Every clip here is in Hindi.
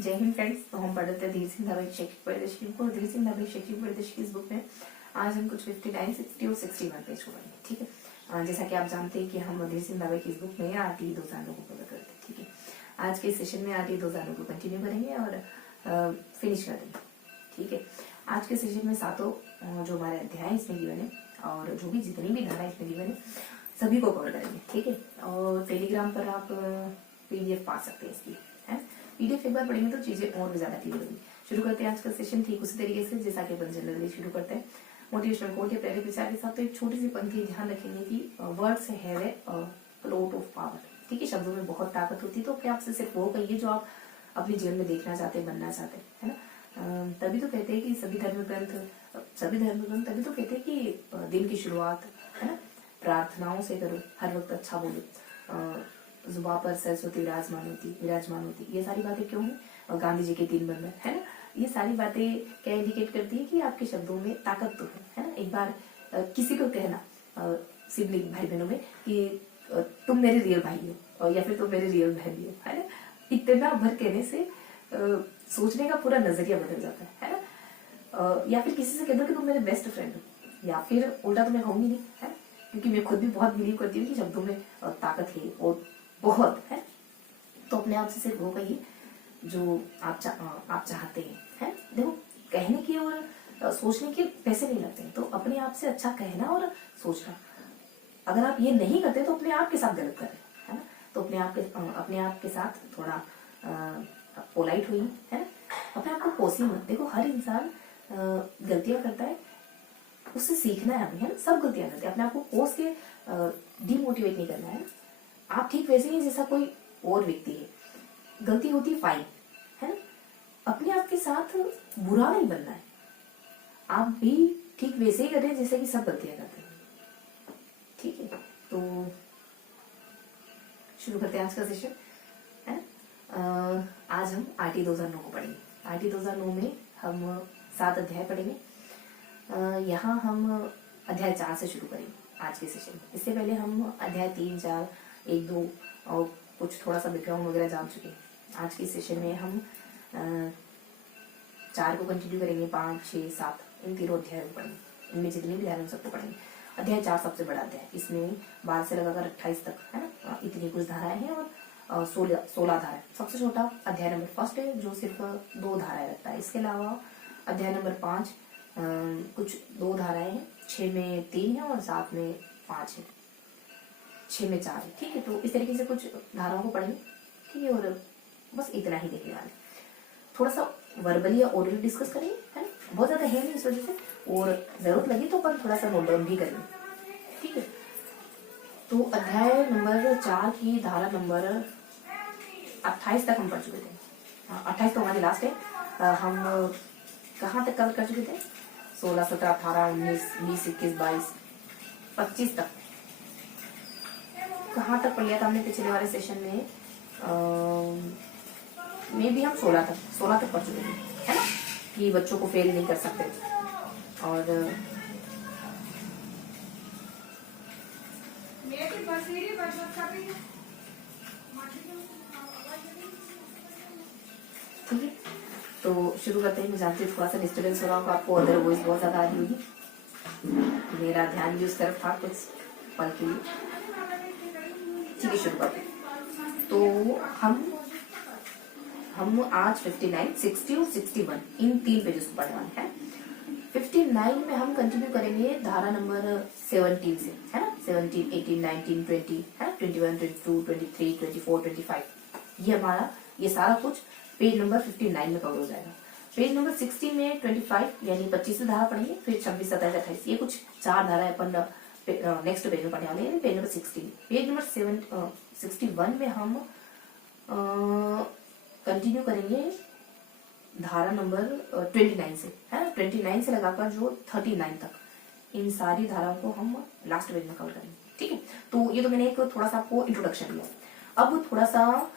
जय हिंद फ्रेंड्स। तो हम पढ़ते हैं धीर सिंह धारावाहिक शैक्षिक परिदृश्य को। धीर सिंह धारावाहिक शैक्षिक परिदृश्य की इस बुक में आज हम कुछ 59, 60 और 61 पेज पढ़ेंगे। ठीक है, जैसा कि आप जानते हैं कि हम धीर सिंह धारावाहिक की इस बुक में आरटी 2009 को कवर करते हैं। ठीक है, आज के सेशन में आरटी 2009 को कंटिन्यू करेंगे और फिनिश कर देंगे। ठीक है, आज के सेशन में सातों जो हमारे अध्याय इसमें गिवन है और जो भी जितनी भी धारा इसमें गिवन है सभी को कवर करेंगे। ठीक है, और टेलीग्राम पर आप PDF पा सकते हैं इसकी, है। PDF एक बार पढ़ेंगे तो चीजें और भी ज्यादा क्लियर होगी। शुरू करते हैं आज का सेशन ठीक उसी तरीके से जैसा कि अपन जनरली शुरू करते हैं मोटिवेशनल कोट या प्रेरक विचार के साथ। तो एक छोटी सी पंक्ति ध्यान रखेंगे कि words have a lot of power. ठीक है, शब्दों में बहुत ताकत होती है। तो अपने आप से सिर्फ वो कहिए जो आप अपने जीवन में देखना चाहते हैं, बनना चाहते हैं, है ना। तभी तो कहते हैं कि सभी धर्म ग्रंथ तभी तो कहते हैं कि दिन की शुरुआत, है ना, प्रार्थनाओं से करो, हर वक्त अच्छा बोलो, जुबान पर सरस्वती विराजमान होती। ये सारी बातें क्यों हैं? और गांधी जी के 3 बंधन, है ना। ये सारी बातें क्या इंडिकेट करती है कि आपके शब्दों में ताकत तो है ना। एक बार किसी को कहना सिबलिंग भाई बहनों में कि तुम मेरे रियल भाई हो या फिर तुम मेरे रियल बहन हो, है ना। इतना भर कहने से सोचने का पूरा नजरिया बदल जाता है ना। या फिर किसी से कह दो कि तुम मेरे बेस्ट फ्रेंड हो, या फिर उल्टा तो मैं कहूंगी नहीं, है, क्योंकि मैं खुद भी बहुत बिलीव करती हूँ कि शब्दों में ताकत है और बहुत है। तो अपने आप से सिर्फ वो कहिए जो आप चाहते हैं, है। देखो, कहने की और सोचने के पैसे नहीं लगते हैं, तो अपने आप से अच्छा कहना और सोचना। अगर आप ये नहीं करते तो अपने आप के साथ गलत कर रहे हैं, है ना। तो अपने आप के साथ थोड़ा पोलाइट हुई, है ना। अपने आप को कोसी मत। देखो, हर इंसान गलतियां करता है, उससे सीखना है हमें, है ना। सब गलतियां करते हैं, अपने आप को कोस के डिमोटिवेट नहीं करना है। आप ठीक वैसे ही जैसा कोई और व्यक्ति है, गलती होती फाइन, है ना। अपने आप के साथ बुरा नहीं बनना है। आप भी ठीक वैसे ही करें जैसे कि सब गलतियां करते हैं। ठीक है, तो शुरू करते हैं आज का सेशन, है ना। आज हम आरटी 2009 को पढ़ेंगे। आरटी 2009 में हम 7 अध्याय पढ़ेंगे। यहाँ हम अध्याय 4 से शुरू करेंगे आज के सेशन में। इससे पहले हम अध्याय 3, 4, 1, 2 और कुछ थोड़ा सा बैकग्राउंड वगैरह जान चुके हैं। आज के सेशन में हम 4 को कंटिन्यू करेंगे, 5, 6, 7 इन तीनों अध्याय को पढ़ेंगे। इनमें जितने भी धाराएं सबको पढ़ेंगे। अध्याय 4 सबसे बड़ा अध्याय, इसमें 12 से लगाकर 28 तक, है ना, इतनी कुछ धाराएं हैं और 16 धाराएं। सबसे छोटा अध्याय नंबर 1 है जो सिर्फ 2 धाराएं रखता है। इसके अलावा अध्याय नंबर 5 कुछ 2 धाराएं हैं, 6 में 3 है और 7 में 5 है, 6 में 4 है। ठीक है, तो इस तरीके से कुछ धाराओं को पढ़ेंगे। ठीक है, और बस इतना ही देखने वाले। थोड़ा सा वर्बली या ओरली डिस्कस करेंगे, है ना। बहुत ज्यादा है नहीं इस वजह से, और जरूरत लगी तो अपन थोड़ा सा नोट डाउन भी करेंगे। ठीक है, तो अध्याय नंबर 4 की धारा नंबर 28 तक हम पढ़ चुके थे। 28 तो हमारी लास्ट है। हम कहाँ तक कवर कर चुके थे? 16, 17, 18, 19, 20, 21, 22, 25 तक। कहाँ तक पढ़ लिया था हमने पिछले वाले सेशन में? में भी हम 16 तक पढ़ चुके थे, है ना, कि बच्चों को फेल नहीं कर सकते। और ठीक है, तो शुरू करते हैं। मैं जानती हूँ थोड़ा सा डिस्टर्बेंस हो रहा होगा आपको, अदर वॉइस बहुत ज्यादा आ रही होगी। मेरा ध्यान भी उस तरफ था कुछ पल के लिए। ठीक है, शुरू करते हैं। तो हम आज 59, 60 और 61 इन 3 पेजेस को पढ़ने वाले हैं। 59 में हम कंटिन्यू करेंगे धारा नंबर 17 से, है ना। 17, 18, 19, 20, है ना, 21, 22, 23, 24, 25। ये सारा कुछ पेज नंबर 59 में कवर हो जाएगा। पेज नंबर 60 में 25 यानी 25 धारा पढ़ेंगे, फिर 26, 27, 28 ये कुछ 4 धाराएं अपन नेक्स्ट पेज में पढ़ने वाले हैं। पेज नंबर 16, पेज नंबर 61 में हम कंटिन्यू करेंगे धारा नंबर 29 से, है ना। 29 से लगाकर जो 39 तक, इन सारी धाराओं को हम लास्ट पेज में कवर करेंगे। ठीक है, तो ये तो मैंने एक थोड़ा सा आपको इंट्रोडक्शन दिया। अब थोड़ा सा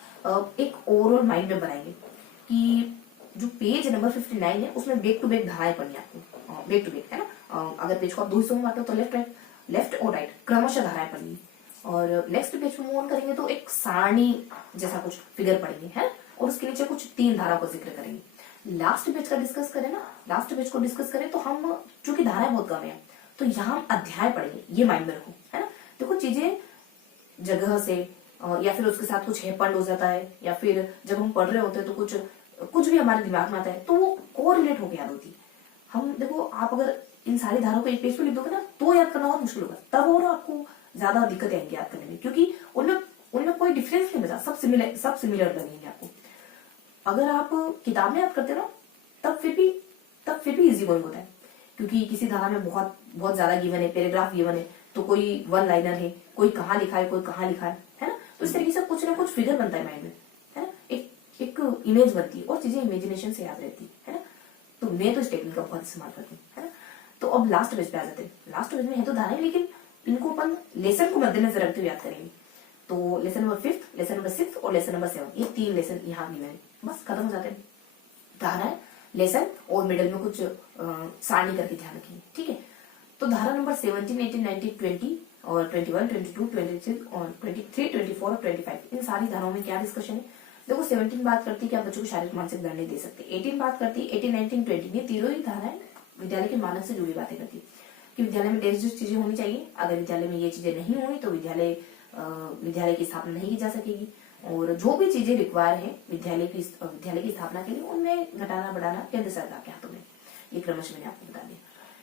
एक ओवरऑल माइंड में बनाएंगे कि जो पेज नंबर 59 है उसमें बैक टू बैक धाराएं पढ़नी आपको, बैक टू बैक, है ना। अगर पेज को आप 2 हिस्सों में बांटते हो तो लेफ्ट और राइट क्रमशः धाराएं पढ़नी। और नेक्स्ट पेज पे मूव ऑन करेंगे तो एक सारणी जैसा कुछ फिगर पढ़ेंगे, है। और उसके नीचे कुछ 3 धारा को जिक्र करेंगे। लास्ट पेज का डिस्कस करें ना, लास्ट पेज को डिस्कस करें तो हम, चूंकि धाराएं बहुत कम है तो यहाँ हम अध्याय पढ़ेंगे, ये माइंड में रखो, है ना। देखो चीजें जगह से या फिर उसके साथ कुछ हैपन हो जाता है, या फिर जब हम पढ़ रहे होते हैं तो कुछ भी हमारे दिमाग में आता है तो वो कोरिलेट होकर याद होती है। हम देखो, आप अगर इन सारी धाराओं को एक पेज पे लिख दोगे ना तो याद करना बहुत मुश्किल होगा, तब और आपको ज्यादा दिक्कत आएंगी याद करने में, क्योंकि उनमें कोई डिफरेंस नहीं बचा, सब सिमिलर लगेंगे आपको। अगर आप किताब में याद करते हो ना तब फिर भी इजी गोइंग होता है, क्योंकि किसी धारा में बहुत बहुत ज्यादा गिवन है, पैराग्राफ गिवन है, तो कोई वन लाइनर है, कोई कहाँ लिखा है, कोई कहाँ लिखा है ना। तो इस तरीके से कुछ ना कुछ फिगर बनता है माइंड में, है ना, एक इमेज बनती है और चीजें इमेजिनेशन से याद रहती है ना। तो मैं तो इस टेक्निक का बहुत इस्तेमाल करती हूँ, है ना। तो अब लास्ट पेज पे आ जाते हैं। लास्ट पेज में है तो धाराएं, लेकिन इनको अपन लेसन को मद्देनजर रखते हुए याद करेंगे। तो लेसन नंबर 5, लेसन नंबर 6 और लेसन नंबर 7, ये 3 लेसन यहाँ गिवन है, बस खत्म हो जाते हैं। धाराएं, लेसन और मिडल में कुछ सारणी करके ध्यान रखेंगे, ठीक है। तो धारा नंबर 17, 18, 19, 20 और 21, 22, 26 और 23, 24 और 25, इन सारी धाराओं में क्या डिस्कशन है। देखो 17 बात करती है कि आप बच्चों को शारीरिक मानसिक दंड दे सकते हैं। 18 बात करती है, 18, 19, 20 ये तीनों ही धाराएं विद्यालय के मानक से जुड़ी बातें करती है कि विद्यालय में डेढ़ चीजें होनी चाहिए, अगर विद्यालय में ये चीजें नहीं हुई तो विद्यालय की स्थापना नहीं की जा सकेगी, और जो भी चीजें रिक्वायर है विद्यालय की स्थापना के लिए उनमें घटाना बढ़ाना केंद्र सरकार के हाथों में, ये क्रमशः मैंने आपको बता दिया।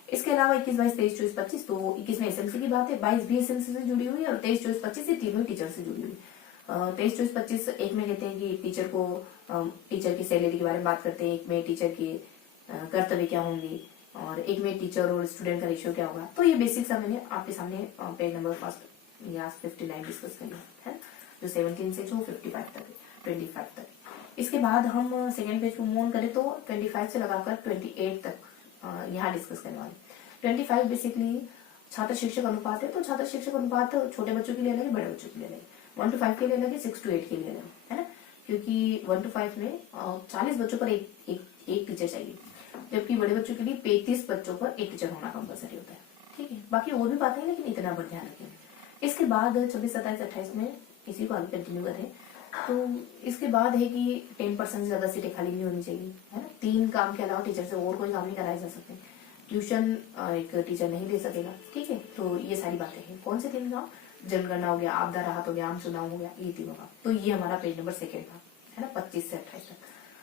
इसके अलावा 21, 22, 23, 24, 25, तो 21 में एसएमसी की बात है, 22 भी एसएमसी से जुड़ी हुई है और 23, 24, 25 ये तीनों टीचर से जुड़ी हुई है। 23, 24, 25 एक में कहते हैं कि टीचर की सैलरी के बारे में बात करते हैं, एक में टीचर के कर्तव्य क्या होंगे, और एक में टीचर और स्टूडेंट का रेशियो क्या होगा। तो ये बेसिक सा मैंने आपके सामने पेज नंबर फर्स्ट या 59 डिस्कस कर लिया है, जो 17 से जो 55 तक है, 25 तक। इसके बाद हम सेकेंड पेज को मूव ऑन करें तो 25 से लगाकर 28 तक यहाँ डिस्कस करने वाले। 25 बेसिकली छात्र शिक्षक अनुपात है, तो छात्र शिक्षक अनुपात छोटे बच्चों के लिए अलग है, बड़े बच्चों के लिए अलग है, 1 to 5 के लिए अलग है, 6 to 8 के लिए अलग है ना, क्योंकि 1 to 5 में 40 बच्चों पर एक टीचर चाहिए, जबकि बड़े बच्चों के लिए 35 बच्चों पर एक टीचर होना कंपलसरी होता है, ठीक है। बाकी और भी बातें हैं लेकिन इतना पर ध्यान रखें। इसके बाद 26, 27, 28 में इसी को आगे कंटिन्यू करें तो इसके बाद है कि 10% से ज्यादा सीटें खाली नहीं होनी चाहिए, है ना। 3 काम के अलावा टीचर से और कोई काम नहीं कराए जा सकते, ट्यूशन एक टीचर नहीं दे सकेगा, ठीक है। तो ये सारी बातें हैं। कौन से 3 काम, जनगणना हो गया, आपदा राहत हो गया, आम चुनाव हो गया, ये तीनों काम। तो ये हमारा पेज नंबर 2 था, है ना, 25 से 28 तक।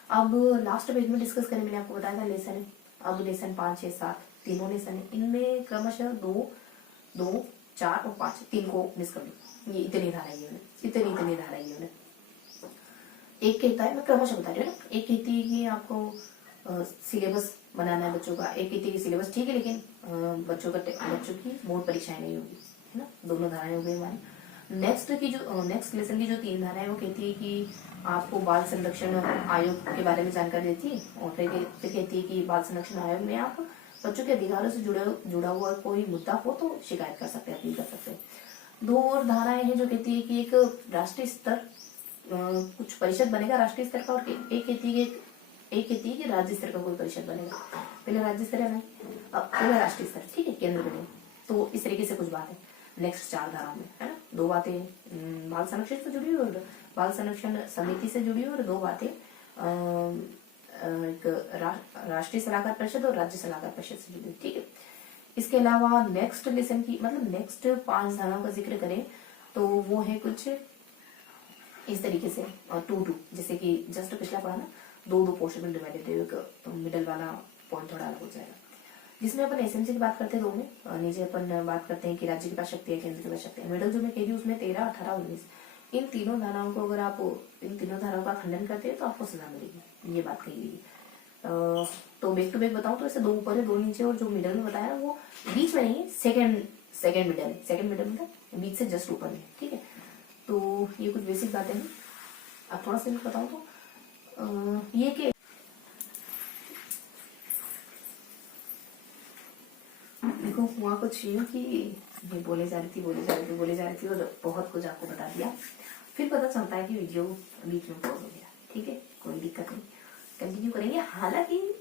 अब लास्ट पेज में डिस्कस करें, मैंने आपको बताया था लेसन है। अब लेसन 5, 6, 7 तीनों लेसन है, इनमें क्रमशः 2, 4 और 5 3 को मिस कर लो, ये इतनी धाराएं है, इतनी धाराएं है। एक कहता है, मैं क्रमशः बता रही हूँ ना, एक कहती है कि आपको सिलेबस बनाना है बच्चों का, एक कहती है कि सिलेबस ठीक है लेकिन बच्चों की बोर्ड परीक्षाएं नहीं होगी, है ना। दोनों धाराएं हो गई हमारी। नेक्स्ट लेसन की जो 3 धाराएं है वो कहती है कि आपको बाल संरक्षण आयोग के बारे में जानकारी देती है, और फिर कहती है कि बाल संरक्षण आयोग में आप बच्चों के अधिकारों से जुड़ा हुआ कोई मुद्दा हो तो शिकायत कर सकते हैं, अपील कर सकते हैं। 2 और धाराएं हैं जो कहती है कि एक राष्ट्रीय स्तर कुछ परिषद बनेगा राष्ट्रीय स्तर का, और एक कहती है कि राज्य स्तर का कोई परिषद बनेगा। पहले राज्य स्तर है, अब पहले राष्ट्रीय स्तर, ठीक है, केंद्र बने। तो इस तरीके से कुछ बात है नेक्स्ट 4 धाराओं में, है ना। 2 बातें बाल संरक्षण से जुड़ी हुई और बाल संरक्षण समिति से जुड़ी हुई, और 2 बातें एक राष्ट्रीय सलाहकार परिषद और राज्य सलाहकार परिषद से जुड़ी हुई, ठीक है। इसके अलावा नेक्स्ट लेसन की मतलब नेक्स्ट 5 धाराओं का जिक्र करें तो वो है कुछ इस तरीके से 2-2, जैसे कि जस्ट पिछला पढ़ा ना, 2 पोर्शन में डिवाइडेड है, तो मिडल वाला पॉइंट थोड़ा अलग हो जाएगा। जिसमें अपन एसएमसी की बात करते हैं 2 में, नीचे अपन बात करते हैं कि राज्य के पास शक्ति है, केंद्र के पास शक्ति है। मिडल जो मैं कह रही हूँ उसमें 13, 18, 19 इन तीनों धाराओं को अगर आप इन तीनों धाराओं का खंडन करते हैं तो आपको सजा मिलेगी, ये बात कही गई। तो बैक टू बैक बताऊं तो ऐसे 2 ऊपर है 2 नीचे, और जो मिडल में बताया वो बीच में नहीं है, सेकंड मिडल मतलब बीच से जस्ट ऊपर है, ठीक है। तो ये कुछ बेसिक बातें हैं। अब थोड़ा सा बताऊं तो ये कि देखो हुआ कुछ यूँ कि ये बोले जा रही थी और बहुत कुछ आपको बता दिया, फिर पता चलता है कि वीडियो बीच में पॉज हो गया, ठीक है, कोई दिक्कत नहीं, कंटिन्यू करेंगे। हालांकि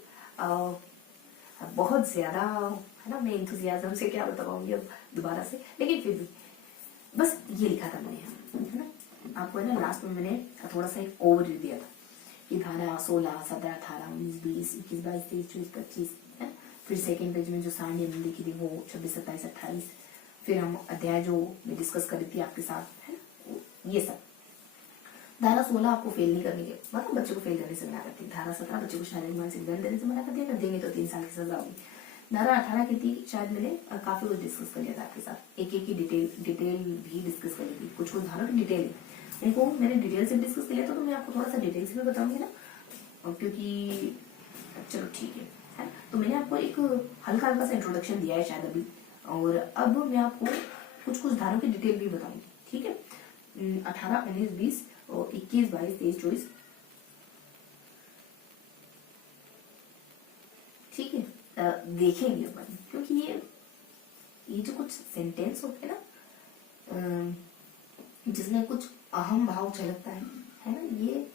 बहुत ज्यादा है ना, मैं इंथुजियाज्म से क्या बताऊंगी अब दोबारा से, लेकिन फिर भी बस ये लिखा था मैंने, है ना। आपको है ना लास्ट में मैंने थोड़ा सा एक ओवरव्यू दिया था कि धारा 16, 17, 18, 19, 20, 21, 22, 23, 24, 25 है। फिर सेकेंड पेज में जो सारणी हमने देखी थी वो 26, 27, 28। फिर हम अध्याय जो मैं डिस्कस करी थी आपके साथ है, ये सब। धारा 16 आपको फेल नहीं करनी है, मतलब बच्चे को फेल करने से मना करती है। धारा 17 बच्चे को शारीरिक मानसिक दंड देने से मना करती है, अगर देंगे तो 3 साल की सजा होगी। धारा 18 की थी, शायद मैंने काफी कुछ डिस्कस कर लिया था आपके साथ, एक एक की डिटेल भी डिस्कस कर ली थी। कुछ कुछ धारा की डिटेल है, इनको मैंने डिटेल से डिस्कस कर लिया था, तो मैं आपको थोड़ा सा डिटेल से भी बताऊंगी ना, क्योंकि चलो ठीक है। तो मैंने आपको एक हल्का हल्का सा इंट्रोडक्शन दिया है शायद अभी, और अब मैं आपको कुछ कुछ धाराओं की डिटेल भी बताऊंगी, ठीक है। 18, 19, 20 और 21, 22, 23, 24, ठीक है। देखेंगे अपन, क्योंकि ये जो कुछ सेंटेंस होते हैं ना, जिसमें कुछ अहम भाव झलकता है ना, ये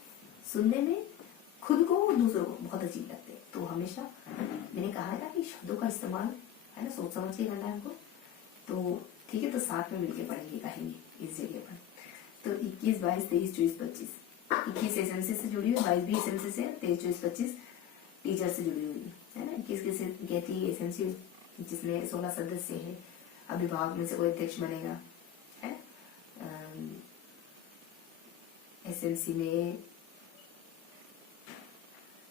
सुनने में खुद को और दूसरों को बहुत अजीब लगते हैं। तो हमेशा मैंने कहा है ना कि शब्दों का इस्तेमाल है ना सोच समझ के करना है हमको। तो ठीक है, तो साथ में मिलके पढ़ेंगे, कहेंगे इस जगह पर। तो 21, 22, 23, 24, 25, 21 एसएमसी से जुड़ी हुई, 22 भी एसएमसी से, 23, 24, 25 टीचर से जुड़ी हुई है ना। 21 किसे कहती है? एसएमसी, जिसमें 16 सदस्य है, अभिभावक में से कोई अध्यक्ष बनेगा है। एसएमसी में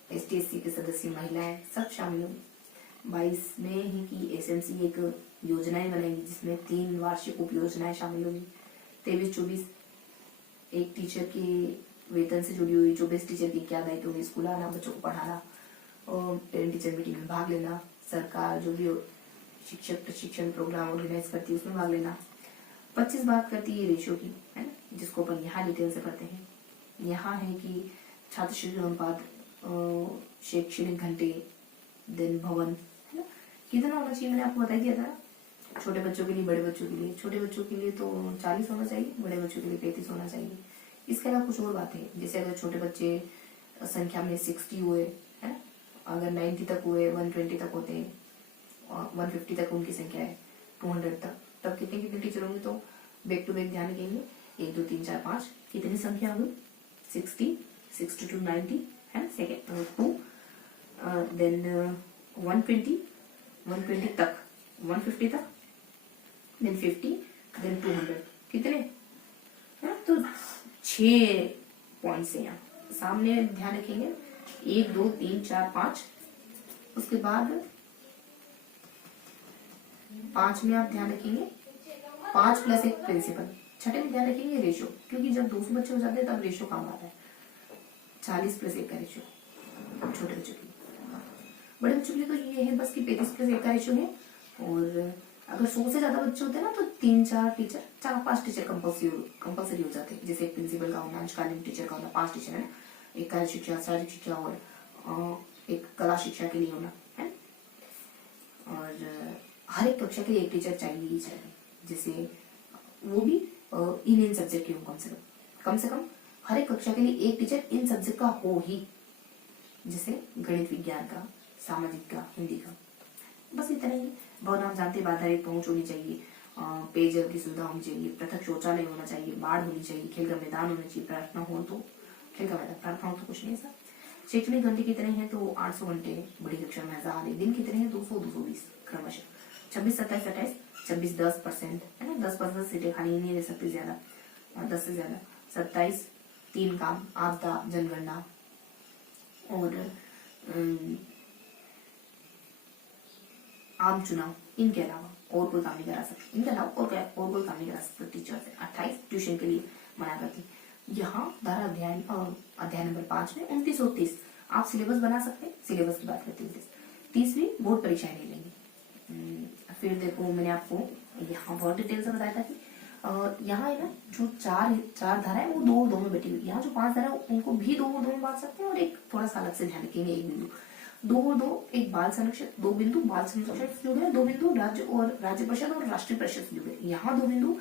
एसटीएससी के सदस्य, महिलाएं सब शामिल होंगे। 22 में ही कि एसएमसी एक योजनाएं बनाएगी, जिसमें 3 वार्षिक उप योजनाएं शामिल होगी। 23, 24 एक टीचर के वेतन से जुड़ी हुई। 24 टीचर की क्या दायित्व होगी? स्कूल आना, बच्चों को पढ़ाना और पेरेंट टीचर मीटिंग में भाग लेना, सरकार जो भी शिक्षक प्रशिक्षण प्रोग्राम ऑर्गेनाइज करती है उसमें भाग लेना। 25 बात करती है रेशियो की, है ना, जिसको अपन यहाँ डिटेल से पढ़ते हैं। यहाँ है कि छात्र शिक्षण अनुपात, शैक्षणिक घंटे, दिन भवन, है ना, कितना होना चाहिए मैंने आपको बता दिया था। छोटे बच्चों के लिए, बड़े बच्चों के लिए, छोटे बच्चों के लिए तो 40 होना चाहिए, बड़े बच्चों के लिए 35 होना चाहिए। इसके अलावा कुछ और बातें, जैसे अगर छोटे बच्चे संख्या में 60 हुए है, अगर 90 तक हुए, 120 तक होते हैं, 150 तक उनकी संख्या है, 200 तक, तब कितने कितने टीचर होंगे? तो बैक टू बैक ध्यान देंगे, 1, 2, 3, 4, 5 कितनी संख्या हुई? 60, 60 to 90 है, सेकेंड 2, देन 120 तक, 150 तक, देन 50, देन 200, कितने है? तो 6 पॉइंट्स है यहाँ सामने, ध्यान रखेंगे। 1, 2, 3, 4, 5, उसके बाद 5 में आप ध्यान रखेंगे 5 प्लस एक प्रिंसिपल। छठे में ध्यान रखेंगे रेशियो, क्योंकि जब 200 बच्चे हो जाते हैं तब रेशियो काम आता है। 40 प्लस 1 का रेशियो छोटे बच्चों के लिए। बड़े बच्चों के लिए तो ये है बस कि 35 प्लस 1 का रेशियो है। और अगर 100 से ज्यादा बच्चे होते हैं ना, तो 3, 4 टीचर, 4, 5 टीचर कंपल्सरी हो जाते हैं। जैसे एक प्रिंसिपल का होना, अंशकालीन टीचर का होना, 5 टीचर है, एक कार्य शिक्षा, शारीरिक शिक्षा और एक कला शिक्षा के लिए होना है। और हर एक कक्षा के लिए एक टीचर चाहिए ही चाहिए, जैसे वो भी इन सब्जेक्ट के हो, कम से कम हर एक कक्षा के लिए एक टीचर इन सब्जेक्ट का हो ही, जैसे गणित, विज्ञान का, सामाजिक का, हिंदी का, बस इतना ही। भवन आप जानते, बाधा रहित पहुंच होनी चाहिए, पेयजल की सुविधा होनी चाहिए, पृथक शौचालय होना चाहिए, बाढ़ होनी चाहिए, खेल का मैदान होना चाहिए, प्रार्थना हो तो खेल का मैदान, प्रार्थना हो तो कुछ नहीं ऐसा। शैक्षणिक घंटे कितने हैं? तो 800 घंटे, बड़ी कक्षा में 1000। दिन कितने हैं? 200, 220 क्रमशः। 26, 27, 28, 26, 10% है ना, 10% सीटें खाली नहीं रह सकती ज्यादा, 10 से ज्यादा। 27 3 काम, आपदा, जनगणना और आम चुनाव, इनके अलावा और कोई काम नहीं करा सकते, इनके अलावा और कोई काम नहीं करा सकते टीचर से। 28 ट्यूशन के लिए मना करती। यहाँ धारा अध्याय नंबर 5 में 29 और 30 आप सिलेबस बना सकते हैं, सिलेबस की बात करते हैं। 30वीं बोर्ड परीक्षाएं नहीं लेंगे। फिर देखो, मैंने आपको यहाँ बहुत डिटेल से बताया था कि यहाँ है ना, जो चार धारा है वो 2 और 2 में बैठी हुई। यहाँ जो 5 धारा है उनको भी 2 और 2 में बांट सकते हैं, और एक थोड़ा सा अलग से ध्यान रखेंगे, एक बिंदु 2 और 2, एक बाल संरक्षण, 2 बिंदु बाल संरक्षण से जुड़े, 2 बिंदु राज्य परिषद और राष्ट्रीय परिषद से जुड़े। यहाँ 2 बिंदु,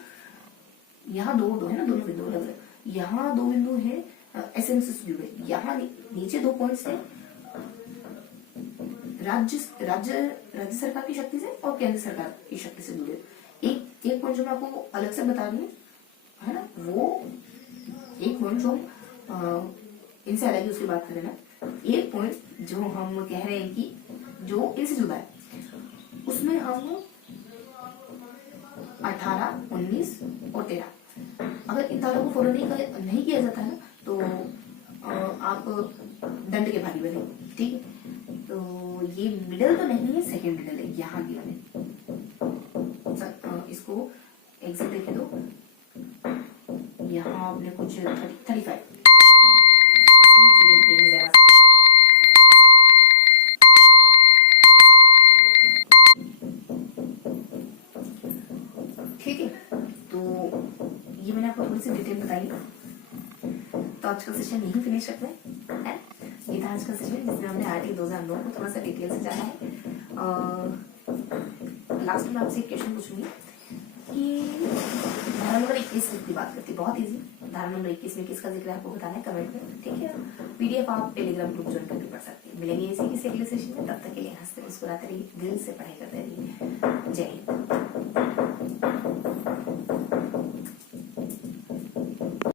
यहाँ 2 और 2 है ना, दोनों बिंदु अलग अलग। यहाँ 2 बिंदु है एसएमसी से जुड़े। यहाँ नीचे 2 पॉइंट्स है राज्य सरकार की शक्ति से और केंद्र सरकार की शक्ति से जुड़े। एक पॉइंट जो मैं आपको अलग से बता रही हूँ है ना, वो एक पॉइंट जो इनसे अलग ही उसकी बात करें ना, एक पॉइंट जो हम कह रहे हैं कि जो इनसे जुदा है उसमें हम 18, 19 और 13, अगर इन तारों को फॉलो नहीं किया जाता है ना तो आप दंड के भागी बने। ठीक है, तो ये मिडल तो नहीं है, सेकंड मिडल है यहाँ की वाले। इसको एग्जिट देखे दो, यहाँ आपने कुछ 35 ठीक है। तो ये मैंने आपको थोड़ी सी डिटेल बताई। तो आज का सेशन यही फिनिश रखते हैं। ये था आज का सेशन जिसमें हमने RT 2009 को थोड़ा सा डिटेल से जाना है। लास्ट में आपसे एक क्वेश्चन पूछूंगी कि धारा नंबर 21 की बात करती है, बहुत इजी। धारा नंबर 21 में किसका जिक्र है आपको बताना है कमेंट में। ठीक है, PDF आप टेलीग्राम ग्रुप ज्वाइन करके पढ़ सकते हैं। मिलेंगे इसी किसी अगले सेशन में, तब तक के लिए हंसते मुस्कुराते रहिए, दिल से पढ़ाई करते रहिए। जय हिंद।